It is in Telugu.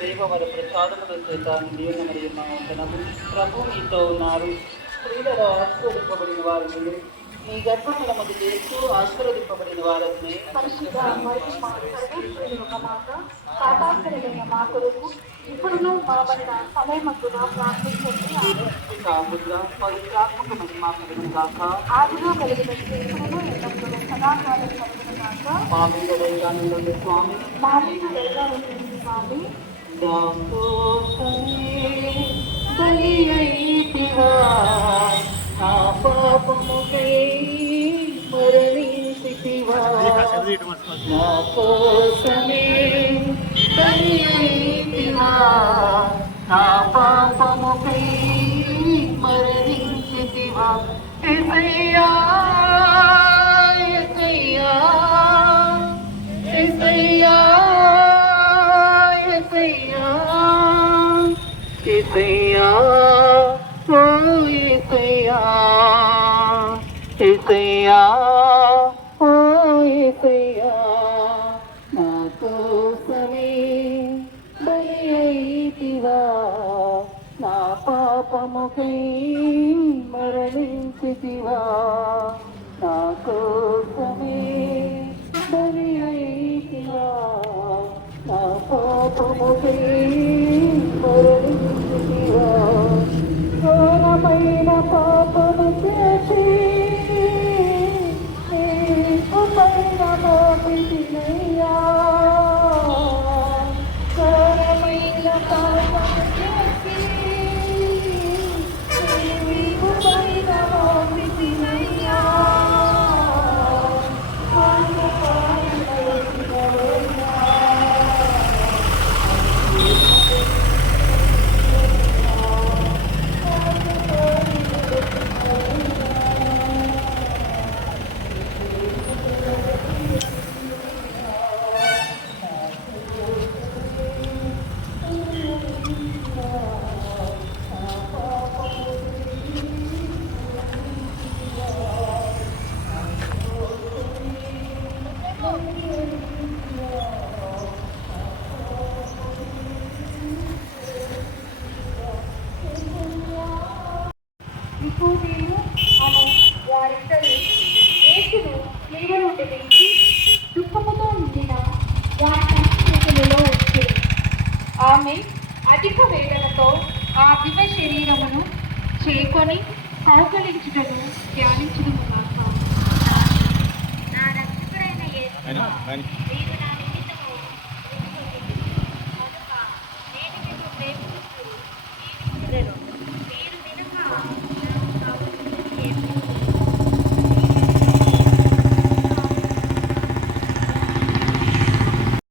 దేవవర ప్రసాదముల చేత నిండిన మరియు వందనము. ప్రభు మీతో ఉన్నారు. స్త్రీలలో ఆశీర్వదింపబడిన వారు మీరు. మీ గర్భముల మధ్య చేస్తూ ఆశీర్వదింపబడిన వారని పరిశుద్ధ మరియు మా సర్వేశ్వరుని ఒక మాట కాటాక్షరులైన మా కొరకు ఇప్పుడును మా వల్ల సమయమగ్గున ప్రార్థించండి. కాముద్ర పవిత్రాత్మకమని మా కలుగును గాక. ఆదిలో కలిగినట్టు ఇప్పుడును ఎల్లప్పుడూ సదాకాలం కలుగును గాక. మా మీద దైవానంద స్వామి, మా మీద దయగా ఉంటుంది స్వామి. దాకోసమే బలి అయితివా, నా పాపముకై మరణించితివా. నా కోసమే బలి అయితివా, నా పాపముకై మరణించితివా. యేసయ్యా యేసయ్యా యేసయ్యా యేసయ్యా ఓ యేసయ్యా యేసయ్యా ఓ యేసయ్యా. నా కోసమే బలి అయితివా, నా పాపముకై మరణించితివా. నా కోసమే బలి అయితివా, నా పాపముకై మరణించితివా. ఘోరమైన పాపము చేసి నీకు పైన మోపితినయ్యా. ఘోరమైన పాపము చేసి నీకు పైన మోపితినయ్యా. నికోదేము అను వారిద్దరూ యేసును శిలువ నుండి దించి దుఃఖముతో నిండిన వారి సంస్కృతులలో వచ్చారు. ఆమె అధిక వేదనతో ఆ దివ్య శరీరమును చేకొని కౌగలించుటను ధ్యానించుదుము గాక. నా రక్షకుడైన యేసు, నీవు నా